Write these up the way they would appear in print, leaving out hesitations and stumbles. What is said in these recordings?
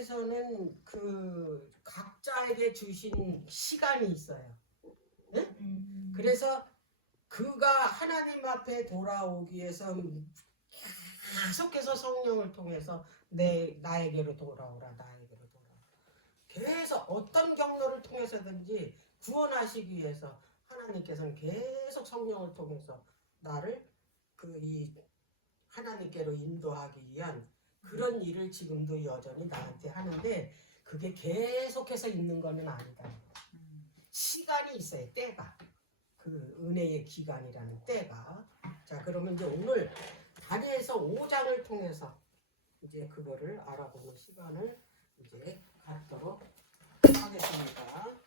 하나님께서는 그 각자에게 주신 시간이 있어요. 네? 그래서 그가 하나님 앞에 돌아오기 위해서 계속해서 성령을 통해서 나에게로 돌아오라, 나에게로 돌아오라. 계속 어떤 경로를 통해서든지 구원하시기 위해서 하나님께서는 계속 성령을 통해서 나를 이 하나님께로 인도하기 위한 그런 일을 지금도 여전히 나한테 하는데, 그게 계속해서 있는 거는 아니다. 시간이 있어요. 때가. 그 은혜의 기간이라는 때가. 자, 그러면 이제 오늘 다니엘서 5장을 통해서 이제 그거를 알아보는 시간을 이제 갖도록 하겠습니다.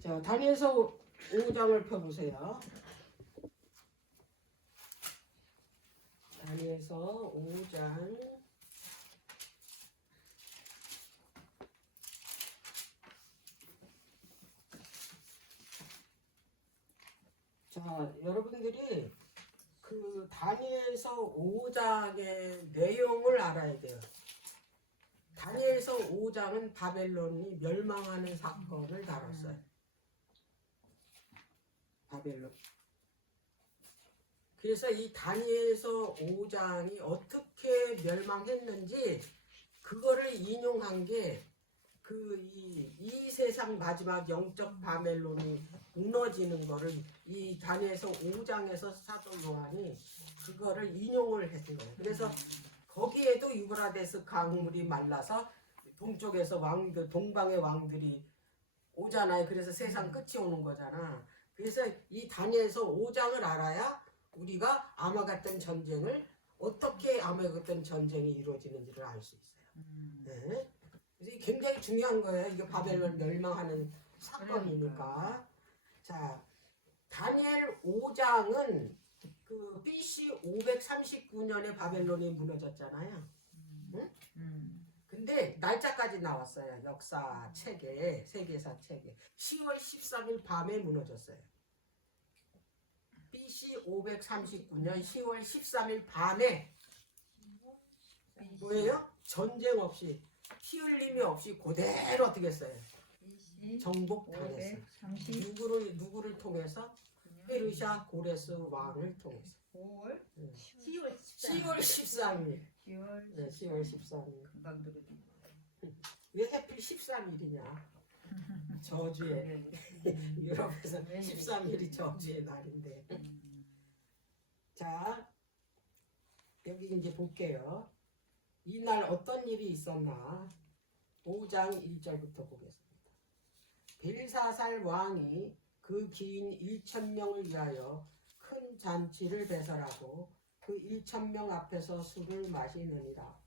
자, 다니엘서 5장을 펴보세요. 다니엘서 5장. 자, 여러분들이 그 다니엘서 5장의 내용을 알아야 돼요. 다니엘서 5장은 바벨론이 멸망하는 사건을 다뤘어요. 바벨론. 그래서 이 다니엘서 5장이 어떻게 멸망했는지 그거를 인용한 게 이 세상 마지막 영적 바벨론이 무너지는 거를 이 다니엘서 5장에서 사도 요한이 그거를 인용을 했던 거예요. 그래서 거기에도 유브라데스 강물이 말라서 동쪽에서 왕들, 동방의 왕들이 오잖아요. 그래서 세상 끝이 오는 거잖아. 그래서 이 다니엘서 5장을 알아야 우리가 아마겟돈 전쟁을 어떻게 아마겟돈 전쟁이 이루어지는지를 알 수 있어요. 네. 그래서 굉장히 중요한 거예요. 이게 바벨론 멸망하는 사건이니까. 자, 다니엘 5장은 그 BC 539년에 바벨론이 무너졌잖아요. 응? 근데 날짜까지 나왔어요. 역사 책에, 세계사 책에. 10월 13일 밤에 무너졌어요. BC 539년 10월 13일 밤에 뭐예요? 전쟁 없이, 피 흘림이 없이 그대로 어떻게 했어요? 정복당했어요. 누구를 통해서? 페르시아 고레스 왕을 통해서. 10월 13일. 10월 13일. 금방 들어지. 왜 하필 13일이냐? 저주의 유럽에서 13일이 저주의 날인데. 자, 여기 이제 볼게요. 이날 어떤 일이 있었나? 5장 1절부터 보겠습니다. 벨사살 왕이 그 기인 1,000명을 위하여 큰 잔치를 배설하고 그 1,000명 앞에서 술을 마시느니라.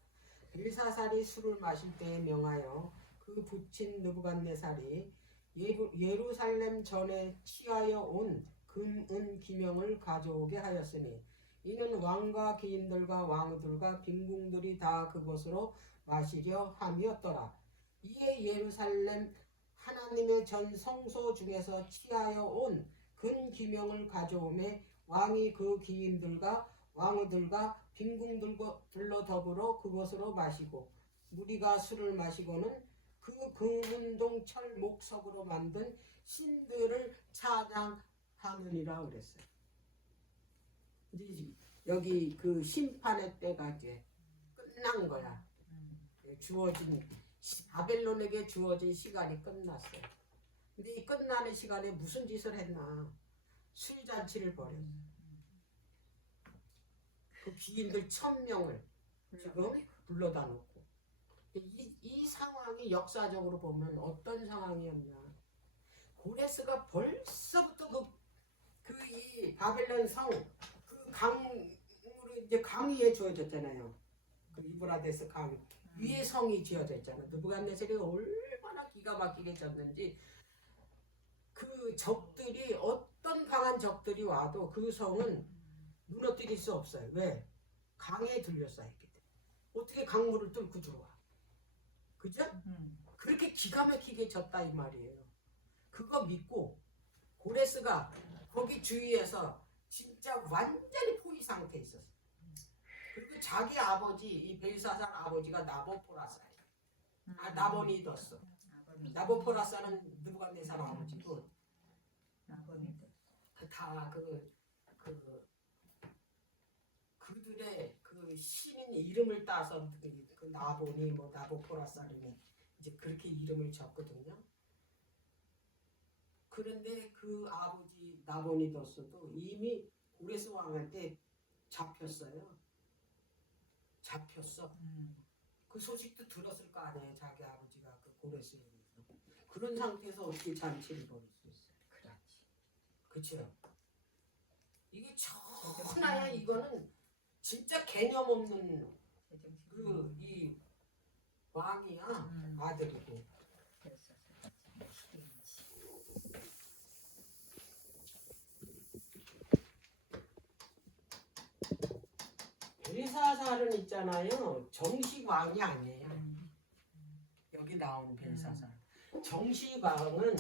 벨사살이 술을 마실 때에 명하여 그 부친 느부갓네살이 예루살렘 전에 취하여 온 금은 기명을 가져오게 하였으니 이는 왕과 기인들과 왕들과 빈궁들이 다 그곳으로 마시려 함이었더라. 이에 예루살렘 하나님의 전 성소 중에서 취하여 온 근 기명을 가져오매 왕이 그 기인들과 왕들과 빈궁들로 더불어 그것으로 마시고 무리가 술을 마시고는 그 금운동 철 목석으로 만든 신들을 찬양하느니라 그랬어요. 이제 여기 그 심판의 때가 이제 끝난 거야. 주어진 바벨론에게 주어진 시간이 끝났어요. 근데 이 끝나는 시간에 무슨 짓을 했나? 술잔치를 벌였어요. 그 귀인들 1,000명을 지금 불러다 놓고. 이 상황이 역사적으로 보면 어떤 상황이었냐? 고레스가 벌써부터 이 바벨론 성 그 강으로 이제 강위에 주어졌잖아요. 그 유브라데스 강 위에 성이 지어져 있잖아. 느부갓네살이 얼마나 기가 막히게 졌는지. 그 적들이 어떤 강한 적들이 와도 그 성은 무너뜨릴 수 없어요. 왜? 강에 둘러싸였기 때문에. 어떻게 강물을 뚫고 들어와? 그죠? 그렇게 기가 막히게 졌다 이 말이에요. 그거 믿고 고레스가 거기 주위에서 진짜 완전히 포위 상태에 있었어. 그리고 자기 아버지 이 벨사살 아버지가 나보포라사예요. 나보니더스. 나보포라사는 느부갓네살 아버지고 그들의 그 신인 이름을 따서 그 나보니 뭐 나보포라사니 이제 그렇게 이름을 졌거든요. 그런데 그 아버지 나보니더스도 이미 고레스 왕한테 잡혔어요. 잡혔어. 그 소식도 들었을 거 아니에요. 자기 아버지가 그 고레스에 있는. 그런 상태에서 어떻게 잔치를 벌일 수 있어요? 그렇죠. 이게 천하야. 이거는 진짜 개념 없는 그 이 왕이야. 아들이고. 벨사살은 있잖아요. 정식 왕이 아니에요. 여기 나온 벨사살. 정식 왕은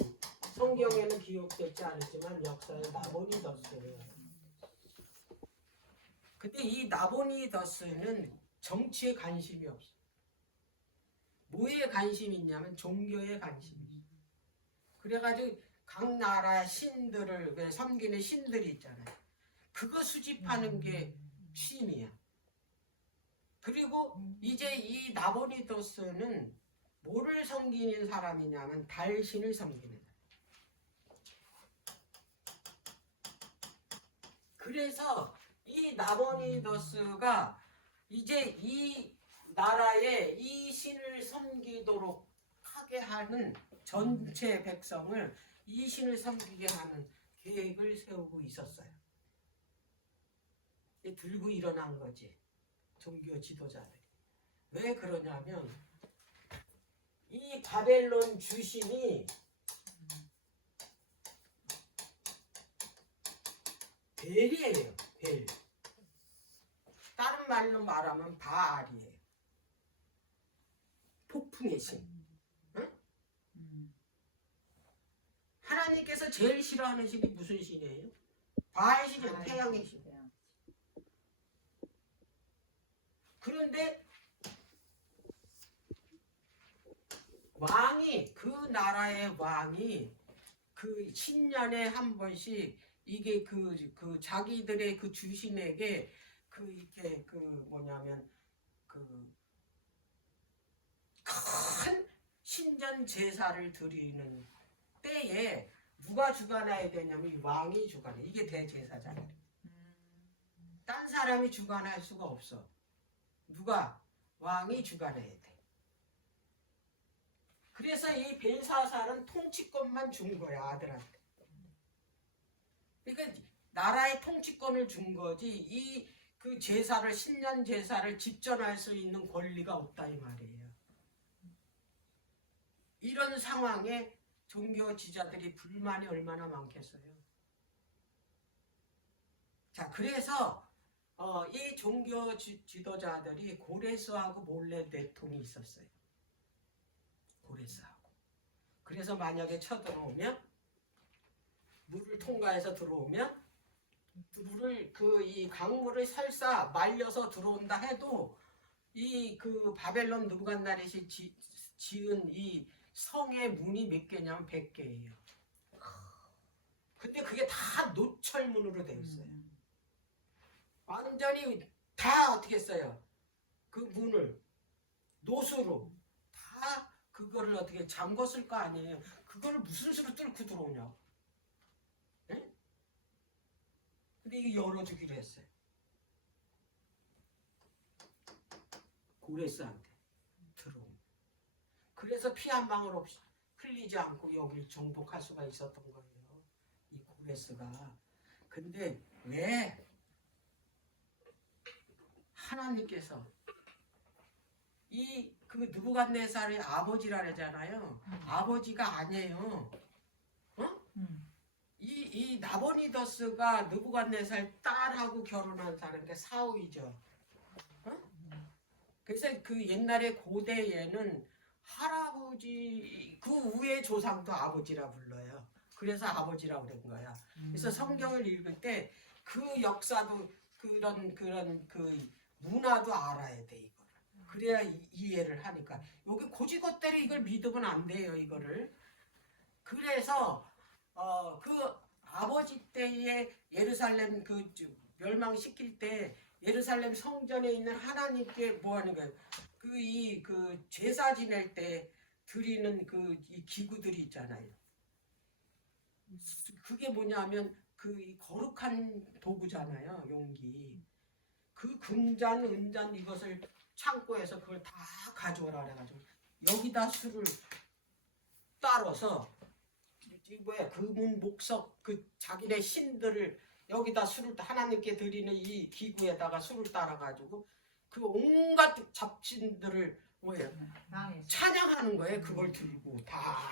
성경에는 기록되지 않았지만 역사에 나보니더스예요. 근데 이 나보니더스는 정치에 관심이 없어. 뭐에 관심이 있냐면 종교에 관심이 있어. 그래가지고 각 나라 신들을 섬기는 신들이 있잖아요. 그거 수집하는 게 취미야. 그리고 이제 이 나보니더스는 뭐를 섬기는 사람이냐면 달신을 섬기는 사람. 그래서 이 나보니더스가 이제 이 나라에 이 신을 섬기도록 하게 하는 전체 백성을 이 신을 섬기게 하는 계획을 세우고 있었어요. 들고 일어난 거지. 종교 지도자들이. 왜 그러냐면 이 바벨론 주신이 벨이에요. 벨. 다른 말로 말하면 바알이에요. 폭풍의 신. 응? 하나님께서 제일 싫어하는 신이 무슨 신이에요? 바알 신이에요. 태양의 신. 그런데 왕이 그 나라의 왕이 그 신년에 한 번씩 이게 그 자기들의 그 주신에게 그 이렇게 그 뭐냐면 그 큰 신전 제사를 드리는 때에 누가 주관해야 되냐면 왕이 주관해. 이게 대제사장이에요. 딴 사람이 주관할 수가 없어. 누가? 왕이 주관해야 돼. 그래서 이 벨사살은 통치권만 준 거야, 아들한테. 그러니까 나라의 통치권을 준 거지 이 그 제사를 신년 제사를 집전할 수 있는 권리가 없다 이 말이에요. 이런 상황에 종교 지도자들이 불만이 얼마나 많겠어요. 자, 그래서 이 종교 지도자들이 고레스하고 몰래 내통이 있었어요. 고레스하고. 그래서 만약에 쳐들어오면 물을 통과해서 들어오면 물을 이 강물을 설사 말려서 들어온다 해도 이 그 바벨론 느부갓네살이 지은 이 성의 문이 몇 개냐면 100개예요. 근데 그게 다 노철문으로 되어 있어요. 완전히 다 어떻게 했어요? 그 문을 노수로 다 그거를 어떻게 잠궜을 거 아니에요. 그거를 무슨 수로 뚫고 들어오냐고. 네? 근데 이게 열어주기로 했어요. 고레스한테 들어오면. 그래서 피 한 방울 없이 흘리지 않고 여기를 정복할 수가 있었던 거예요. 이 고레스가. 근데 왜 하나님께서 이 그 느부갓네살의 아버지라 그러잖아요. 아버지가 아니에요. 이 나보니더스가 느부갓네살 딸하고 결혼한 사람인데 사위죠. 그래서 그 옛날에 고대에는 할아버지 그 위에 조상도 아버지라 불러요. 그래서 아버지라고 그런 거야. 그래서 성경을 읽을 때 그 역사도 그런 그 문화도 알아야 돼 이거. 그래야 이해를 하니까 여기 고지것대로 이걸 믿으면 안 돼요 이거를. 그래서 그 아버지 때에 예루살렘 그 멸망시킬 때 예루살렘 성전에 있는 하나님께 뭐 하는 거예요? 그 제사 지낼 때 드리는 그 이 기구들이 있잖아요. 그게 뭐냐면 이 거룩한 도구잖아요. 용기. 그 금잔, 은잔 이것을 창고에서 그걸 다 가져오라 그래가지고 여기다 술을 따라서 뭐야 금은 목석 그 자기네 신들을 여기다 술을 하나님께 드리는 이 기구에다가 술을 따라가지고 그 온갖 잡신들을 뭐예요 찬양하는 거예요. 그걸 들고 다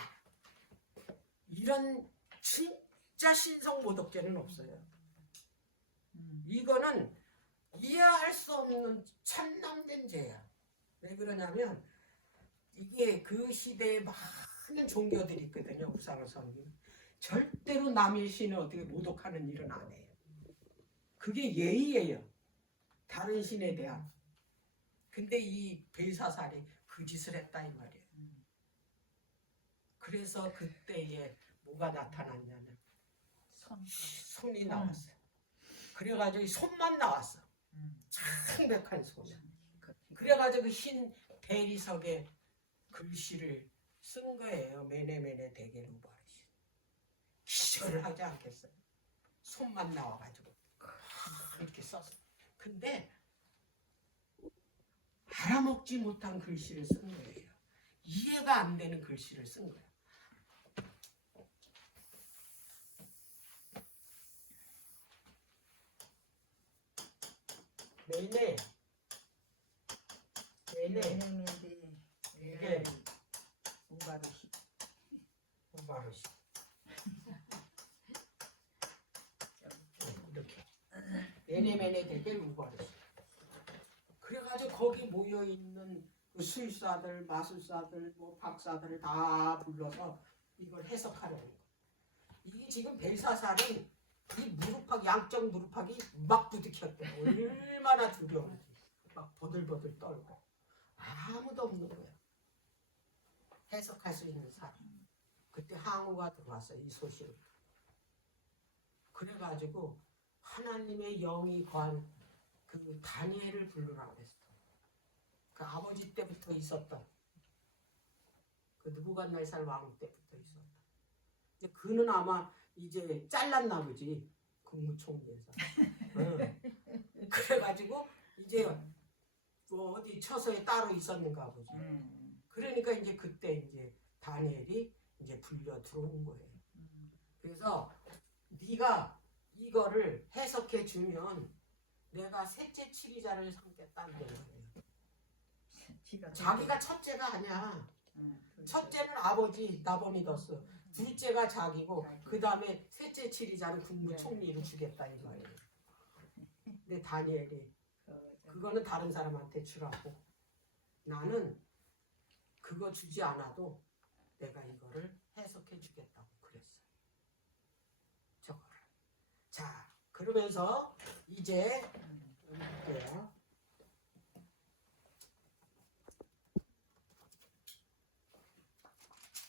이런 진짜 신성모독죄는 없어요. 이거는 이해할 수 없는 참남된 죄야. 왜 그러냐면 이게 그 시대에 많은 종교들이 있거든요. 우상을 섬기는. 절대로 남의 신을 어떻게 모독하는 일은 안 해요. 그게 예의예요. 다른 신에 대한. 근데 이 벨사살이 그 짓을 했다 이 말이에요. 그래서 그때에 뭐가 나타났냐면 손이 나왔어요. 그래가지고 손만 나왔어. 창백한 손. 그래가지고 그 흰 대리석에 글씨를 쓴 거예요. 메네메네 데게로 바르시. 기절을 하지 않겠어요. 손만 나와가지고 이렇게 썼어. 근데 알아먹지 못한 글씨를 쓴 거예요. 이해가 안 되는 글씨를 쓴 거예요. 메네 이게 우바르시 이렇게 메네 되게 우바르시. 그래가지고 거기 모여 있는 그 술사들, 마술사들, 뭐 박사들을 다 불러서 이걸 해석하려는 거예요. 이게 지금 벨사살은 이 무릎팍 양쪽 무릎팍이 막 부딪혔대. 얼마나 두려운지 막 버들버들 떨고 아무도 없는 거야. 해석할 수 있는 사람. 그때 항우가 들어왔어요. 이 소식을. 그래가지고 하나님의 영이 거한 그 다니엘을 부르라고 그랬어. 그 아버지 때부터 있었던 그 느부갓네살 왕 때부터 있었던. 근데 그는 아마 이제 잘랐나 보지 국무총리에서. 그래가지고 이제 뭐 어디 처소에 따로 있었는가 보지. 그러니까 이제 그때 이제 다니엘이 이제 불려 들어온 거예요. 그래서 네가 이거를 해석해 주면 내가 셋째 치리자를 삼겠다는 거예요. 자기가 첫째가 아니야. 첫째는 아버지 나보니더스, 둘째가 자기고 그 다음에 셋째 치리자는 국무총리를 주겠다 이 말이에요. 근데 다니엘이 그거는 다른 사람한테 주라고. 나는 그거 주지 않아도 내가 이거를 해석해 주겠다고 그랬어요. 저거를. 자, 그러면서 이제 볼게요.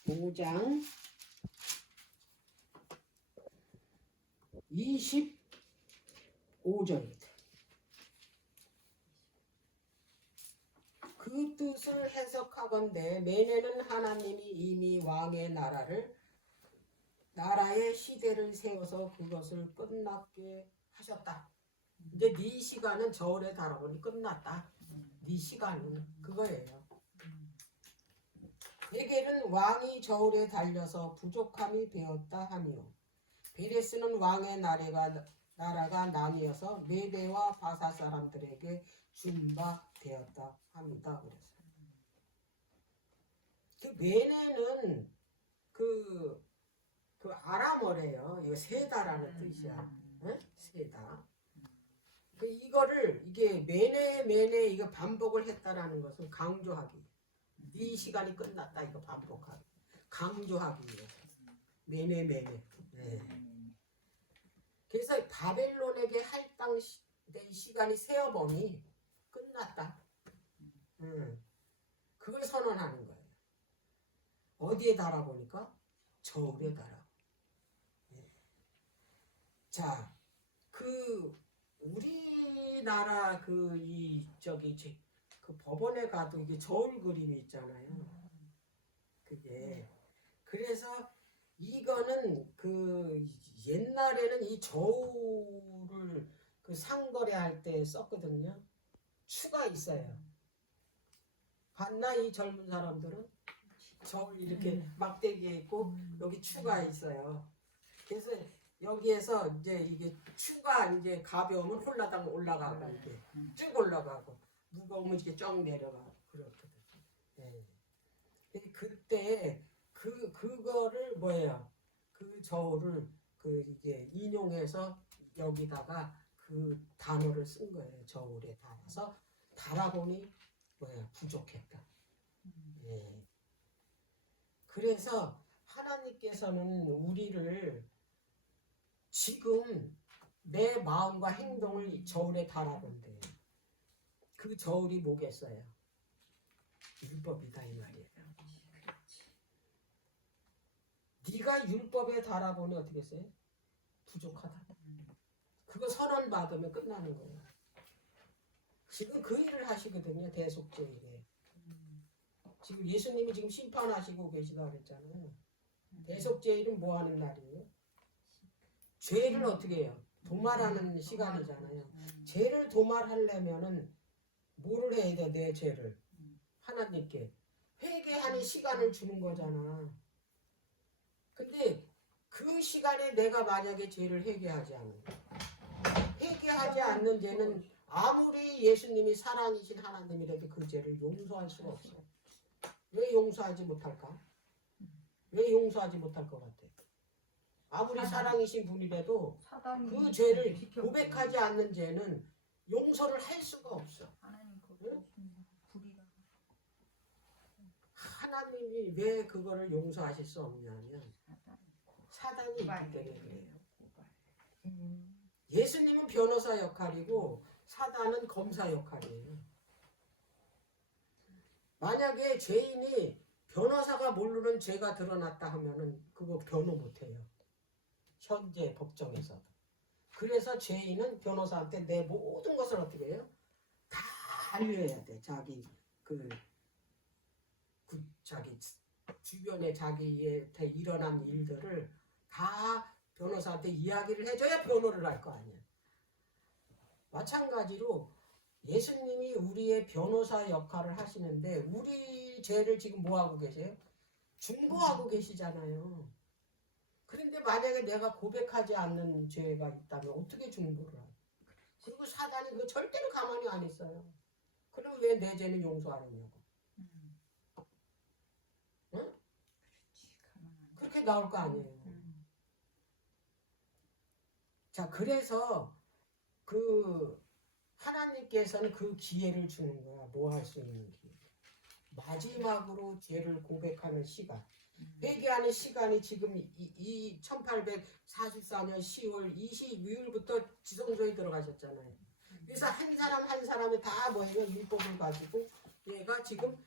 5장 25절입니다. 그 뜻을 해석하건대 메네는 하나님이 이미 왕의 나라의 시대를 세워서 그것을 끝났게 하셨다. 이제 네 시간은 저울에 달아보니 끝났다. 네 시간은 그거예요. 베겔은 왕이 저울에 달려서 부족함이 되었다 하니요. 베레스는 왕의 나라가 나뉘어서 메대와 바사 사람들에게 준 바 되었다 합니다. 그래서 그 메네는 그 아람어래요. 이거 세다라는 뜻이야. 응? 세다. 이거를 이게 매내 이거 반복을 했다라는 것은 강조하기. 네 시간이 끝났다 이거 반복하기. 강조하기 위해서. 매내. 네. 그래서 바벨론에게 할당된 시간이 세어보니 끝났다. 그걸 선언하는 거예요. 어디에 달아보니까 저울에 달아. 자, 우리나라 그 법원에 가도 이게 저울 그림이 있잖아요. 그게 그래서 이거는 옛날에는 이 저울을 상거래할 때 썼거든요. 추가 있어요. 봤나 이 젊은 사람들은 저울 이렇게 막대기에 있고 여기 추가 있어요. 그래서 여기에서 이제 이게 추가 이제 가벼우면 홀라당 올라가고 이렇게 쭉 올라가고 무거우면 이렇게 쭉 내려가고 그렇거든요. 네. 그때 그거를 뭐예요? 그 저울을 이게 인용해서 여기다가 그 단어를 쓴 거예요. 저울에 달아서 달아보니 부족했다. 예. 그래서 하나님께서는 우리를 지금 내 마음과 행동을 저울에 달아본대요. 그 저울이 뭐겠어요? 율법이다 이 말이에요. 네가 율법에 달아보니 어떻게 했어요? 부족하다. 그거 선언받으면 끝나는 거예요. 지금 그 일을 하시거든요. 대속죄일에. 지금 예수님이 지금 심판하시고 계시다 그랬잖아요. 대속죄일은 뭐 하는 날이에요? 죄를 어떻게 해요? 도말하는 시간이잖아요. 죄를 도말하려면은 뭐를 해야 돼? 내 죄를 하나님께 회개하는 시간을 주는 거잖아. 근데 그 시간에 내가 만약에 죄를 회개하지 않는 죄는 아무리 예수님이 사랑이신 하나님이라도 그 죄를 용서할 수가 없어. 왜 용서하지 못할까? 왜 용서하지 못할 것 같아? 아무리 사랑이신 분이라도 그 죄를 고백하지 않는 죄는 용서를 할 수가 없어. 하나님이 왜 그거를 용서하실 수 없냐면 사단이 있기 때문에 그래요. 예수님은 변호사 역할이고 사단은 검사 역할이에요. 만약에 죄인이 변호사가 모르는 죄가 드러났다 하면은 그거 변호 못해요. 현재 법정에서도. 그래서 죄인은 변호사한테 내 모든 것을 어떻게 해요? 다 알려야 돼. 자기 자기 주변에 자기한테 일어난 일들을 다 변호사한테 이야기를 해줘야 변호를 할 거 아니야. 마찬가지로 예수님이 우리의 변호사 역할을 하시는데 우리 죄를 지금 뭐하고 계세요? 중보하고 계시잖아요. 그런데 만약에 내가 고백하지 않는 죄가 있다면 어떻게 중보를 하요? 그리고 사단이 그거 절대로 가만히 안 있어요. 그럼 왜 내 죄는 용서 안 했냐고. 응? 그렇게 나올 거 아니에요. 자, 그래서 하나님께서는 그 기회를 주는 거야. 뭐 할 수 있는 기회. 마지막으로 죄를 고백하는 시간. 회개하는 시간이 지금 이 1844년 10월 22일부터 지성소에 들어가셨잖아요. 그래서 한 사람 한 사람이 다 뭐예요? 율법을 가지고 얘가 지금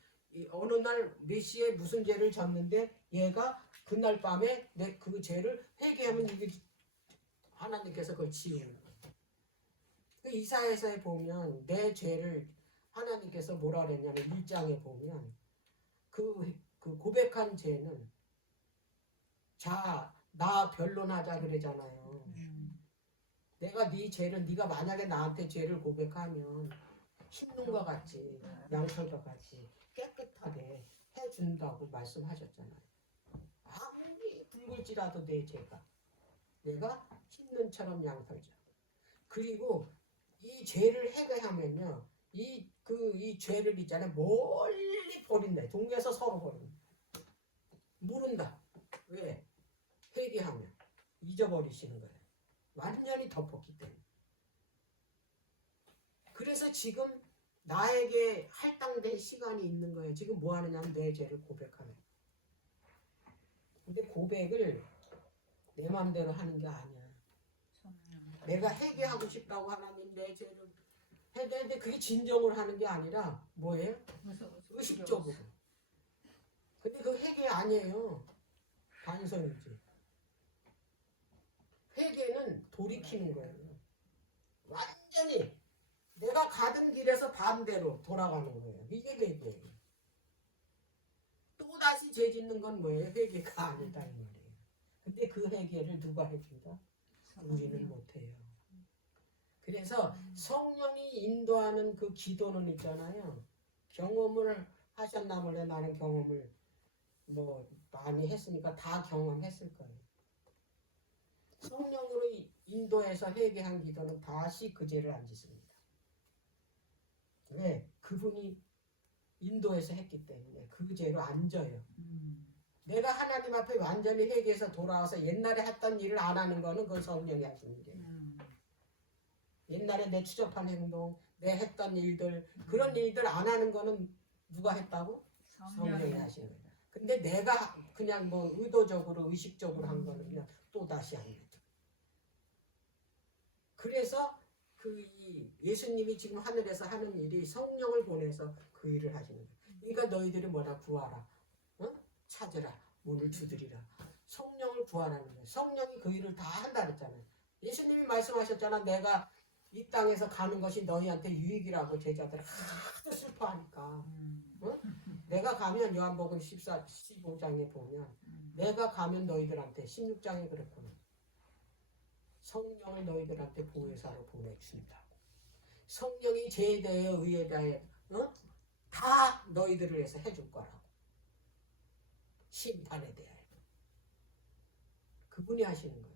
어느 날 몇 시에 무슨 죄를 졌는데 얘가 그날 밤에 그 죄를 회개하면 이게 하나님께서 그걸 지우는 거예요. 이사야서에 보면 내 죄를 하나님께서 뭐라 그랬냐면 1장에 보면 그 고백한 죄는 자, 나 변론하자 그러잖아요. 내가 네 죄를 네가 만약에 나한테 죄를 고백하면 흰눈과 같이 양털과 같이 깨끗하게 해준다고 말씀하셨잖아요. 아무리 붉을지라도 내 죄가 내가 흰눈처럼 양털처럼. 그리고 이 죄를 해결하면요, 이 죄를 있잖아요, 멀리 버린다. 동네에서 서로 버린다. 모른다. 왜? 회개하면 잊어버리시는 거예요. 완전히 덮었기 때문에. 그래서 지금 나에게 할당된 시간이 있는 거예요. 지금 뭐 하느냐면 내 죄를 고백하는. 근데 고백을 내 마음대로 하는 게 아니야. 내가 회개하고 싶다고 하나님 내 죄를 해야 되는데 그게 진정을 하는 게 아니라 뭐예요? 의식적으로. 근데 그 회개 아니에요. 반성이지. 회개는 돌이키는 거예요. 완전히 내가 가던 길에서 반대로 돌아가는 거예요. 이게 회개예요. 또다시 죄 짓는 건 뭐예요? 회개가 아니다 이 말이에요. 근데 그 회개를 누가 해준다? 우리는 못해요. 그래서 성령이 인도하는 그 기도는 있잖아요. 경험을 하셨나 몰래 나는 경험을 뭐 많이 했으니까 다 경험했을 거예요. 성령으로 인도해서 회개한 기도는 다시 그 죄를 안 짓습니다. 왜? 그분이 인도해서 했기 때문에 그 죄로 안 져요. 내가 하나님 앞에 완전히 회개해서 돌아와서 옛날에 했던 일을 안 하는 거는 그건 성령이 하시는 거예요. 옛날에 내 추접한 행동, 내 했던 일들, 그런 일들 안 하는 거는 누가 했다고? 성령이 하시는 거예요. 근데 내가 그냥 뭐 의도적으로 의식적으로 한 거는 그냥 또다시 하는 거죠. 그래서 그 예수님이 지금 하늘에서 하는 일이 성령을 보내서 그 일을 하시는 거예요. 그러니까 너희들이 뭐라 구하라, 어? 찾으라, 문을 두드리라. 성령을 구하라는 거예요. 성령이 그 일을 다 한다 그랬잖아요. 예수님이 말씀하셨잖아. 내가 이 땅에서 가는 것이 너희한테 유익이라고. 제자들 하도 슬퍼하니까. 어? 내가 가면 요한복음 15장에 보면 내가 가면 너희들한테 16장에 그랬구나. 성령을 너희들한테 보혜사로 보내준다고. 성령이 죄에 대해 의에 대해 다 너희들을 위해서 해줄 거라고. 심판에 대하여 그분이 하시는 거예요.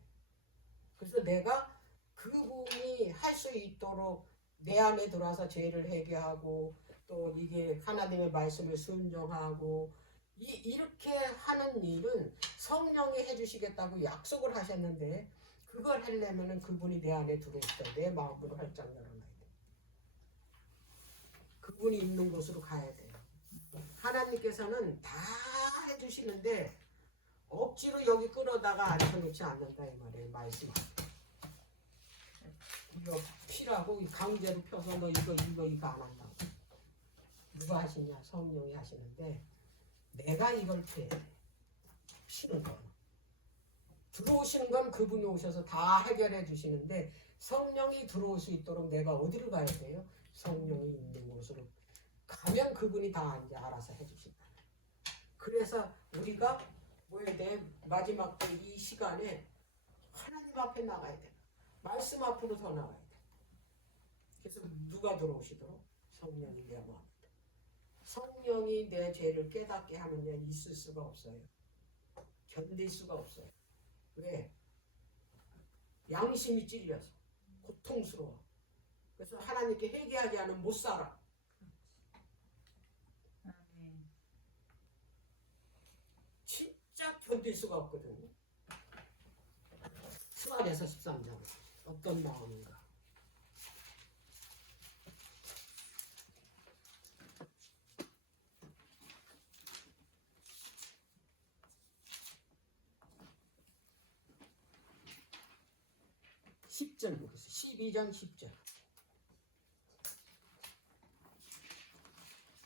그래서 내가 그분이 할 수 있도록 내 안에 들어와서 죄를 회개하고 또 이게 하나님의 말씀을 순종하고 이렇게 하는 일은 성령이 해주시겠다고 약속을 하셨는데 그걸 하려면은 그분이 내 안에 들어있어. 내 마음으로 활짝 열어놔야 돼. 그분이 있는 곳으로 가야 돼요. 하나님께서는 다 해주시는데 억지로 여기 끌어다가 앉혀놓지 않는다 이 말이에요. 말씀. 이거 피라고 강제로 펴서 너 이거 안 한다고. 누가 하시냐? 성령이 하시는데 내가 이걸 피해야 돼. 피는 거. 들어오시는 건 그분이 오셔서 다 해결해 주시는데 성령이 들어올 수 있도록 내가 어디를 가야 돼요? 성령이 있는 곳으로 가면 그분이 다 이제 알아서 해주신다. 그래서 우리가 뭐에 대해 마지막 때 이 시간에 하나님 앞에 나가야 돼. 말씀 앞으로 더 나가야 돼. 그래서 누가 들어오시도록? 성령이 내 마음에. 성령이 내 죄를 깨닫게 하는 데 있을 수가 없어요. 견딜 수가 없어요. 왜? 양심이 찔려서 고통스러워. 그래서 하나님께 회개하지 않으면 못 살아. 진짜 견딜 수가 없거든요. 스마리아서 13장 어떤 마음인가. (10절) 12장 10절.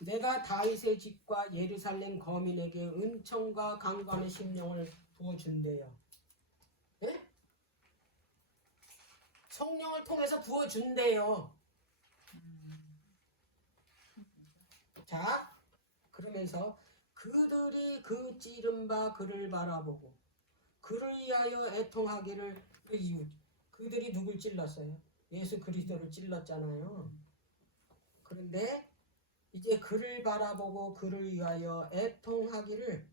내가 다윗의 집과 예루살렘 거민에게 은총과 강건의 심령을 부어준대요. 네? 성령을 통해서 부어준대요. 자, 그러면서 그들이 그 찌른 바 그를 바라보고 그를 위하여 애통하기를. 그 이유, 그들이 누굴 찔렀어요? 예수 그리스도를 찔렀잖아요. 그런데 이제 그를 바라보고 그를 위하여 애통하기를,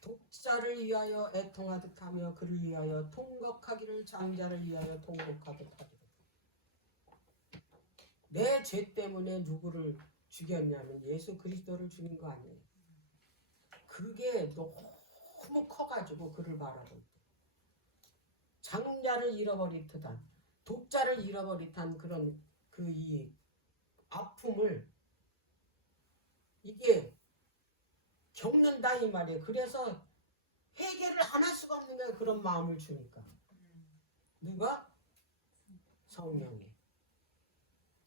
독자를 위하여 애통하듯 하며 그를 위하여 통곡하기를, 장자를 위하여 통곡하듯 하기를. 내 죄 때문에 누구를 죽였냐면 예수 그리스도를 죽인 거 아니에요. 그게 너무 커가지고 그를 바라볼 때 장자를 잃어버린 듯한, 독자를 잃어버린 듯한 그런 그 아픔을 이게 겪는다 이 말이에요. 그래서 회개를 안 할 수가 없는 거예요. 그런 마음을 주니까. 누가? 성령이.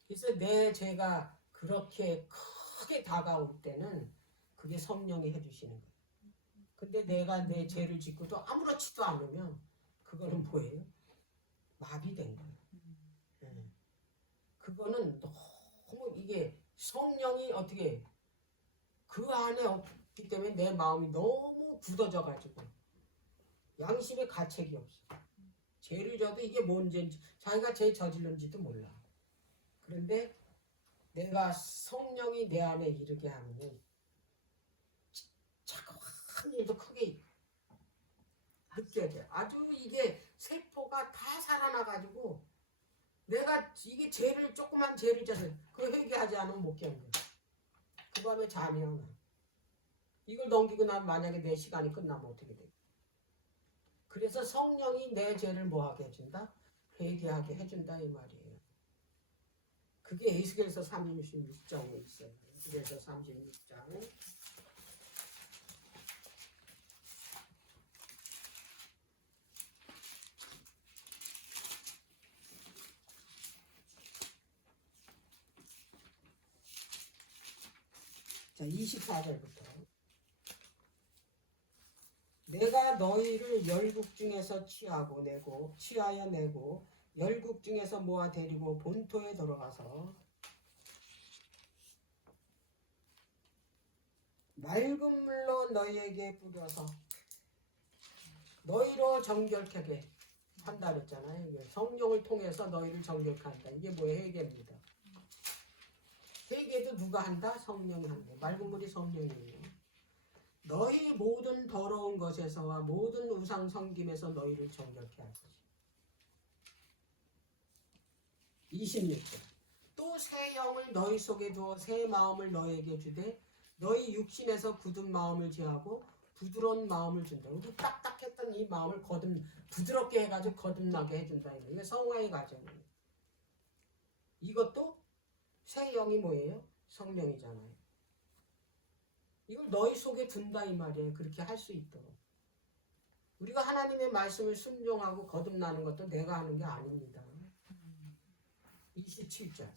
그래서 내 죄가 그렇게 크게 다가올 때는 그게 성령이 해주시는 거예요. 근데 내가 내 죄를 짓고도 아무렇지도 않으면 그거는 뭐예요? 마비된 거예요. 그거는 너무 이게 성령이 어떻게 그 안에 없기 때문에 내 마음이 너무 굳어져 가지고 양심의 가책이 없어. 죄를 져도 이게 뭔 죄인지 자기가 죄 저질른지도 몰라. 그런데 내가 성령이 내 안에 이르게 하면 작은 일도 크게 느껴져요. 아주 이게 세포가 다 살아나가지고 내가 이게 죄를 조그만 죄를 져서 그 회개하지 않으면 못 견뎌. 그 밤에 잠이 안 와. 이걸 넘기고 나면 만약에 내 시간이 끝나면 어떻게 돼? 그래서 성령이 내 죄를 뭐하게 해준다? 회개하게 해준다 이 말이에요. 그게 에스겔서 36장에 있어요. 에스겔서 36장. 자, 24절부터. 내가 너희를 열국 중에서 취하여 내고 열국 중에서 모아 데리고 본토에 들어가서 맑은 물로 너희에게 뿌려서 너희로 정결케 한다 그랬잖아요. 이게 성령을 통해서 너희를 정결케 한다. 이게 뭐예요? 회개입니다. 회개도 누가 한다? 성령이 한다. 맑은 물이 성령이에요. 너희 모든 더러운 것에서와 모든 우상 섬김에서 너희를 정결케 할 것이다. 26절. 또 새 영을 너희 속에 두어 새 마음을 너희에게 주되 너희 육신에서 굳은 마음을 제하고 부드러운 마음을 준다. 우리 딱딱했던 이 마음을 부드럽게 해가지고 거듭나게 해준다. 이게 성화의 과정이에요. 이것도 새 영이 뭐예요? 성령이잖아요. 이걸 너희 속에 둔다 이 말이에요. 그렇게 할 수 있도록. 우리가 하나님의 말씀을 순종하고 거듭나는 것도 내가 하는 게 아닙니다. 27절.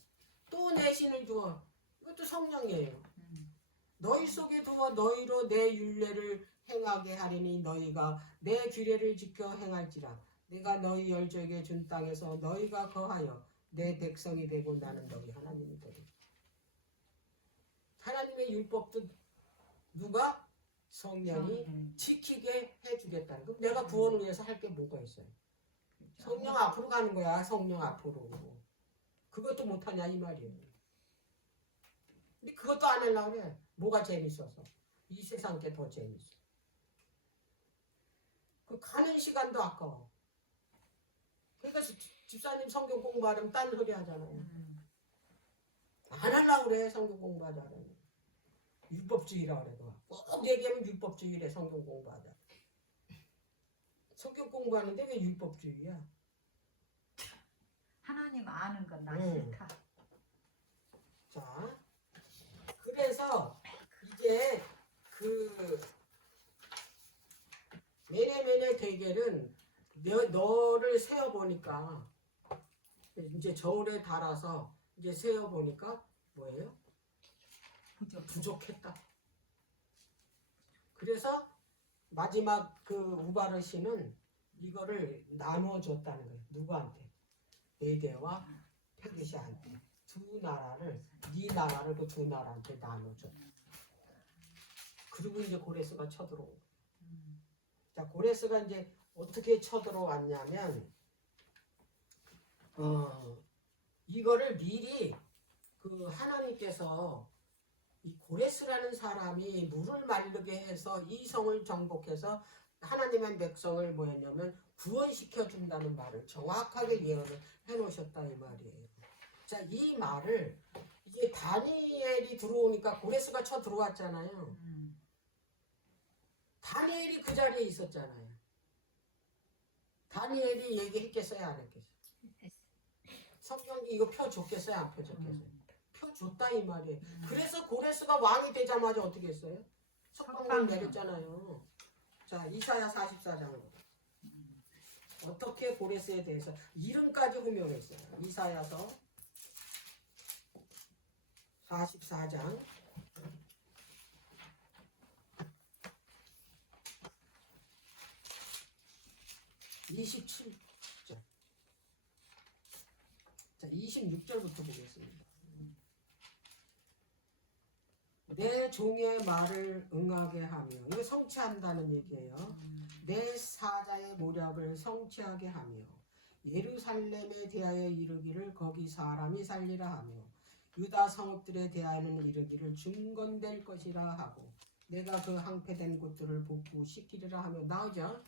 또 내 신을 두어. 이것도 성령이에요. 너희 속에 두어 너희로 내 율례를 행하게 하리니 너희가 내 규례를 지켜 행할지라. 내가 너희 열조에게 준 땅에서 너희가 거하여 내 백성이 되고 나는 너희 하나님이 되리. 하나님의 율법도 누가? 성령이 지키게 해주겠다는. 그럼 내가 구원을 위해서 할 게 뭐가 있어요? 성령 앞으로 가는 거야. 성령 앞으로. 그것도 못하냐 이 말이에요. 근데 그것도 안 하려고 그래. 뭐가 재밌어서. 이 세상 게 더 재밌어. 그 가는 시간도 아까워. 그러니까 집사님 성경 공부하려면 딴 소리 하잖아요. 안 하려고 그래. 성경 공부하자면. 율법주의라 그래도. 꼭 얘기하면 율법주의래. 성경 공부하자. 성경 공부하는데 왜 율법주의야? 하나님 아는 건 나 싫다. 자, 그래서 이제 그 메네메네 대결은 너를 세어보니까 이제 저울에 달아서 이제 세어보니까 뭐예요? 부족했다. 그래서 마지막 그 우바르시는 이거를 나눠줬다는 거예요. 누구한테? 메대와 페르시아한테. 두 나라를, 네 나라를 그 두 나라한테 나눠줬다. 그리고 이제 고레스가 쳐들어오고. 자, 고레스가 이제 어떻게 쳐들어왔냐면, 이거를 미리 그 하나님께서 이 고레스라는 사람이 물을 마르게 해서 이 성을 정복해서 하나님의 백성을 뭐였냐면 구원시켜 준다는 말을 정확하게 예언을 해놓으셨다 이 말이에요. 자, 이 말을 이제 다니엘이 들어오니까 고레스가 쳐 들어왔잖아요. 다니엘이 그 자리에 있었잖아요. 다니엘이 얘기했겠어요, 안 했겠어요? 성경이 이거 펴줬겠어요, 안 펴줬겠어요? 펴줬다 이 말이에요. 그래서 고레스가 왕이 되자마자 어떻게 했어요? 석방을 내렸잖아요. 자, 이사야 44장으로. 어떻게 고레스에 대해서 이름까지 호명했어요. 이사야서 44장 27절. 자, 26절부터 보겠습니다. 내 종의 말을 응하게 하며, 이거 성취한다는 얘기예요. 내 사자의 모략을 성취하게 하며, 예루살렘에 대하여 이르기를 거기 사람이 살리라 하며, 유다 성읍들에 대하여는 이르기를 중건될 것이라 하고, 내가 그 항폐된 곳들을 복구시키리라 하며. 나오죠?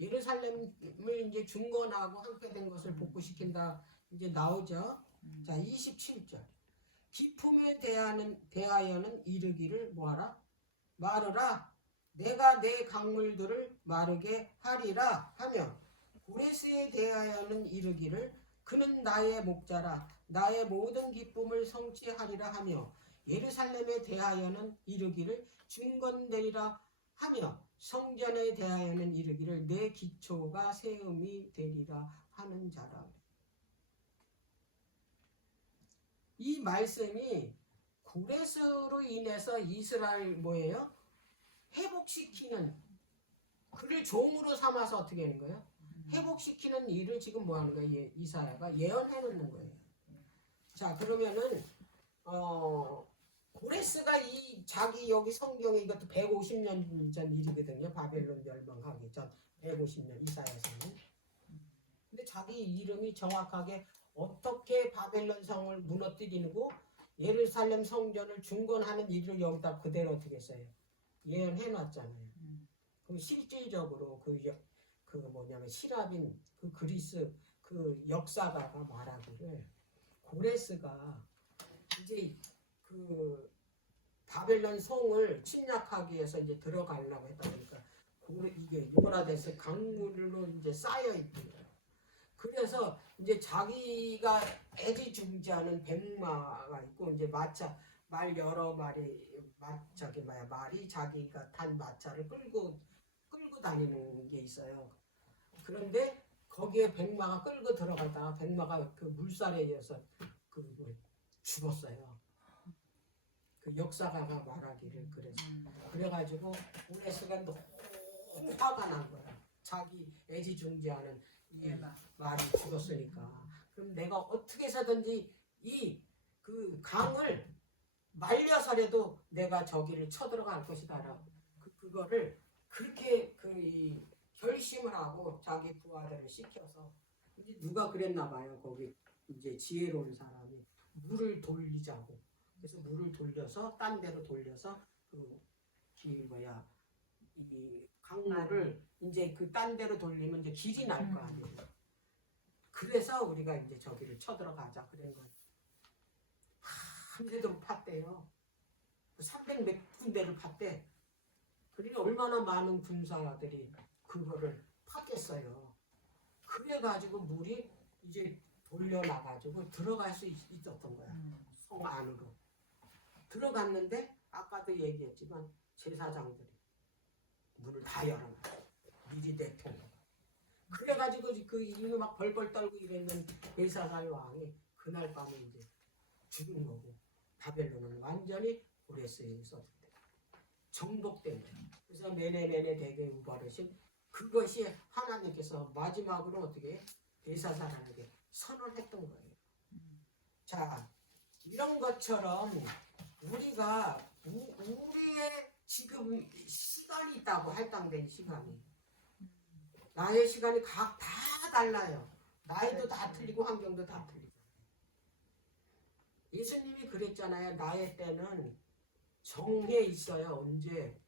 예루살렘을 이제 중건하고 항폐된 것을 복구시킨다 이제 나오죠. 자, 27절. 기품에 대하여는 이르기를 뭐하라? 마르라. 내가 내 강물들을 마르게 하리라 하며, 고레스에 대하여는 이르기를 그는 나의 목자라. 나의 모든 기쁨을 성취하리라 하며, 예루살렘에 대하여는 이르기를 중건되리라 하며, 성전에 대하여는 이르기를 내 기초가 세움이 되리라 하는 자라. 이 말씀이 고레스로 인해서 이스라엘 뭐예요? 회복시키는, 그를 종으로 삼아서 어떻게 하는 거예요? 회복시키는 일을 지금 뭐 하는 거예요? 이사야가 예언해 놓는 거예요. 자, 그러면은 고레스가 이 자기 여기 성경에 이것도 150년 전 일이거든요. 바벨론 멸망하기 전 150년 이사야서는. 근데 자기 이름이 정확하게 어떻게 바벨론 성을 무너뜨리고 예루살렘 성전을 중건하는 일을 여기다 그대로 어떻게 했어요? 예언해 놨잖아요. 그럼 실질적으로 그 뭐냐면 시라빈 그 그리스 그 역사가가 말하기를 고레스가 이제 그 바벨론 성을 침략하기 위해서 이제 들어가려고 했다 보니까 이게 유브라데스 강물로 이제 쌓여 있던 거예요. 그래서 이제 자기가 애지중지하는 백마가 있고 이제 말 여러 마리 말이 자기가 탄 마차를 끌고 다니는 게 있어요. 그런데 거기에 백마가 끌고 들어가다가 백마가 그 물살에 의해서 죽었어요. 그 역사가가 말하기를 그래가지고 고레스가 너무 화가 난 거야. 자기 애지중지하는 이 말이 죽었으니까. 그럼 내가 어떻게 해서든지 이 그 강을 말려서라도 내가 저기를 쳐들어갈 것이다라고 그거를 그렇게 이 결심을 하고 자기 부하들을 시켜서 이제 누가 그랬나 봐요. 거기 이제 지혜로운 사람이 물을 돌리자고. 그래서 물을 돌려서 딴 데로 돌려서 이 강물을 이제 그 딴 데로 돌리면 이제 길이 날 거 아니에요. 그래서 우리가 이제 저기를 쳐들어가자 그런 거예요. 밤새도록 팠대요. 300몇 군데를 팠대. 그러니까 얼마나 많은 군사들이 그거를 팠겠어요. 그래가지고 물이 이제 돌려나가지고 들어갈 수 있었던 거야. 성 안으로. 들어갔는데 아까도 얘기했지만 제사장들이 문을 다 열어놔요. 미리 대통령. 그래가지고 이거 막 벌벌 떨고 이랬는 벨사살 왕이 그날 밤에 이제 죽은 거고 바벨론은 완전히 고레스에 의해서 정복된 거예요. 그래서 메네메네 대개 우바르신 그것이 하나님께서 마지막으로 어떻게 벨사살에게 선언했던 거예요. 자, 이런 것처럼 우리가 우리의 지금 시간이 있다고 할당된 시간이 나의 시간이 다 달라요. 나이도 다 틀리고 환경도 다 틀리고. 예수님이 그랬잖아요. 나의 때는 정해 있어요. 언제?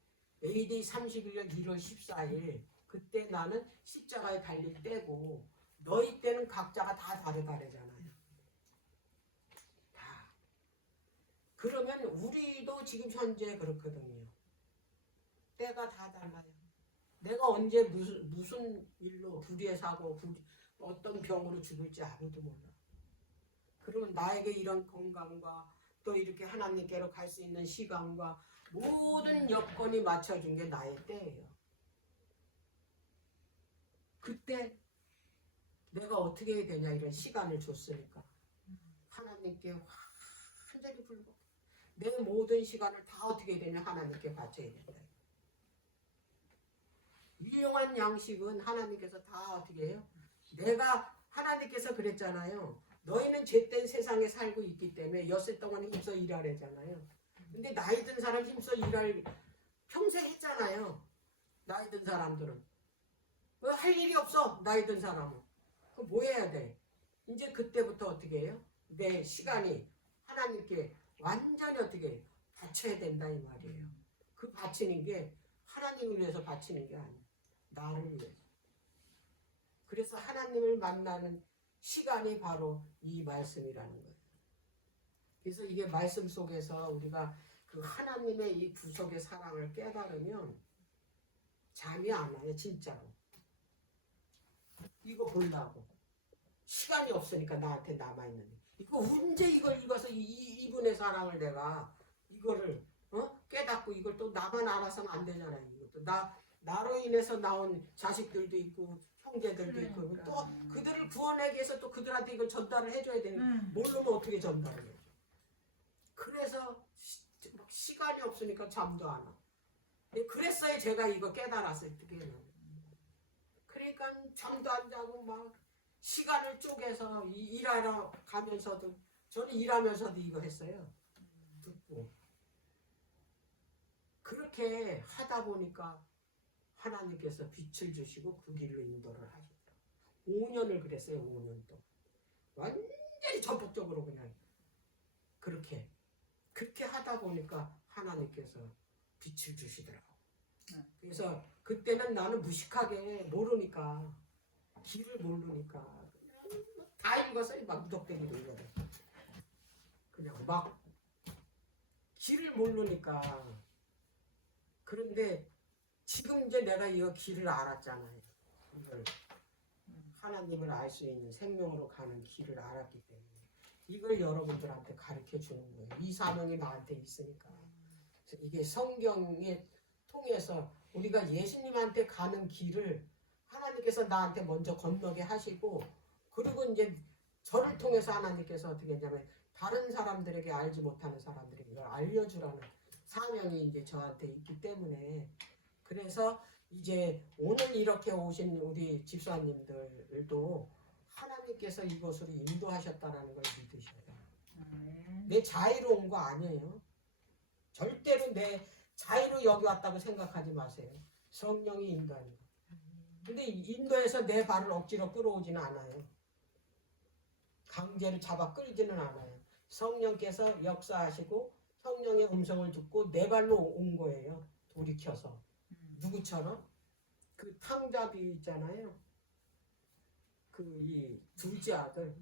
AD 31년 1월 14일 그때 나는 십자가에 달릴 때고 너희 때는 각자가 다 다르잖아요. 다. 그러면 우리도 지금 현재 그렇거든요. 때가 다 달라요. 내가 언제 무슨 일로 불의의 사고 어떤 병으로 죽을지 아무도 몰라. 그러면 나에게 이런 건강과 또 이렇게 하나님께로 갈 수 있는 시간과 모든 여건이 맞춰준 게 나의 때예요. 그때 내가 어떻게 해야 되냐 이런 시간을 줬으니까 하나님께 완전히 불복. 내 모든 시간을 다 어떻게 해야 되냐 하나님께 바쳐야 된다. 유용한 양식은 하나님께서 다 어떻게 해요? 내가 하나님께서 그랬잖아요. 너희는 죄된 세상에 살고 있기 때문에 엿새 동안 힘써 일하래잖아요. 근데 나이 든 사람 힘써 일할 평생 했잖아요. 나이 든 사람들은 왜 할 일이 없어? 나이 든 사람은 그럼 뭐 해야 돼? 이제 그때부터 어떻게 해요? 내 시간이 하나님께 완전히 어떻게 바쳐야 된다 이 말이에요. 그 바치는 게 하나님을 위해서 바치는 게 아니에요. 나를 위해서. 그래서 하나님을 만나는 시간이 바로 이 말씀이라는 거예요. 그래서 이게 말씀 속에서 우리가 그 하나님의 이 구속의 사랑을 깨달으면 잠이 안 와요, 진짜로. 이거 보려고. 시간이 없으니까 나한테 남아있는데. 이거 언제 이걸 읽어서 이분의 사랑을 내가 이거를 깨닫고 이걸 또 나만 알아서는 안 되잖아요. 이것도 나로 인해서 나온 자식들도 있고 형제들도 있고 그러니까. 또 그들을 구원하기 위해서 또 그들한테 이걸 전달을 해줘야 되는 모르면 어떻게 전달을 해요. 그래서 시간이 없으니까 잠도 안 와. 그랬어요 제가 이거 깨달았을 때는. 그러니까 잠도 안 자고 막 시간을 쪼개서 일하러 가면서도 저는 일하면서도 이거 했어요. 듣고 그렇게 하다 보니까 하나님께서 빛을 주시고 그 길로 인도를 하시더라고요. 5년을 그랬어요. 5년 동안 완전히 전폭적으로 그냥 그렇게 하다 보니까 하나님께서 빛을 주시더라고요. 그래서 그때는 나는 무식하게 모르니까 길을 모르니까 다 읽었어요. 막 무덕대기도 읽어요. 그냥 막 길을 모르니까. 그런데 지금 이제 내가 이 길을 알았잖아요. 이걸 하나님을 알 수 있는 생명으로 가는 길을 알았기 때문에 이걸 여러분들한테 가르쳐 주는 거예요. 이 사명이 나한테 있으니까. 그래서 이게 성경에 통해서 우리가 예수님한테 가는 길을 하나님께서 나한테 먼저 건너게 하시고 그리고 이제 저를 통해서 하나님께서 어떻게 했냐면 다른 사람들에게 알지 못하는 사람들에게 이걸 알려주라는 사명이 이제 저한테 있기 때문에 그래서 이제 오늘 이렇게 오신 우리 집사님들도 하나님께서 이곳으로 인도하셨다라는 걸 믿으셔야 돼요. 내 자유로 온 거 아니에요. 절대로 내 자유로 여기 왔다고 생각하지 마세요. 성령이 인도하는 거. 근데 인도에서 내 발을 억지로 끌어오지는 않아요. 강제로 잡아 끌지는 않아요. 성령께서 역사하시고 성령의 음성을 듣고 내 발로 온 거예요. 돌이켜서. 누구처럼? 그 탕자비 있잖아요. 그 이 둘째 아들.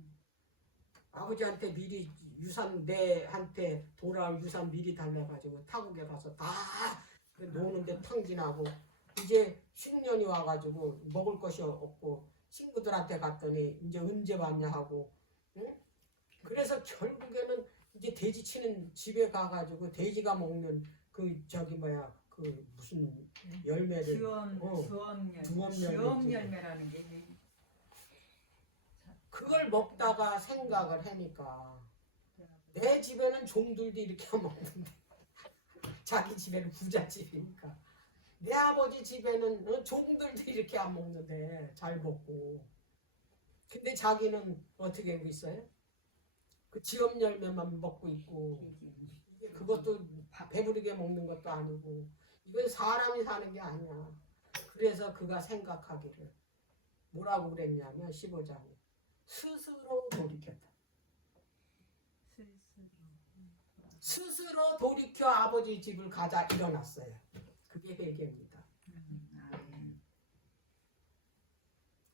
아버지한테 미리 유산 내한테 돌아올 유산 미리 달래가지고 타국에 가서 다 노는데 탕진하고 이제 식년이 와가지고 먹을 것이 없고 친구들한테 갔더니 이제 언제 왔냐 하고 응? 그래서 결국에는 이제 돼지 치는 집에 가가지고 돼지가 먹는 그 저기 뭐야 그 무슨 열매를 주엄 열매라는 게 그걸 먹다가 생각을 하니까 내 집에는 종들도 이렇게 먹는데 자기 집에는 부잣집이니까 내 아버지 집에는 종들도 이렇게 안 먹는데 잘 먹고 근데 자기는 어떻게 하고 있어요? 그 지엄 열매만 먹고 있고 이게 그것도 배부르게 먹는 것도 아니고 이건 사람이 사는 게 아니야. 그래서 그가 생각하기를 뭐라고 그랬냐면 15장에 스스로 돌이켰다. 스스로 돌이켜 아버지 집을 가자 일어났어요. 그게 회개입니다.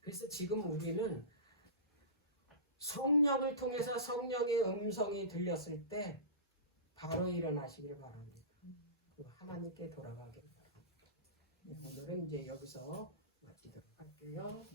그래서 지금 우리는 성령을 통해서 성령의 음성이 들렸을 때 바로 일어나시길 바랍니다. 하나님께 돌아가길 바랍니다. 오늘은 이제 여기서 마치도록 할게요.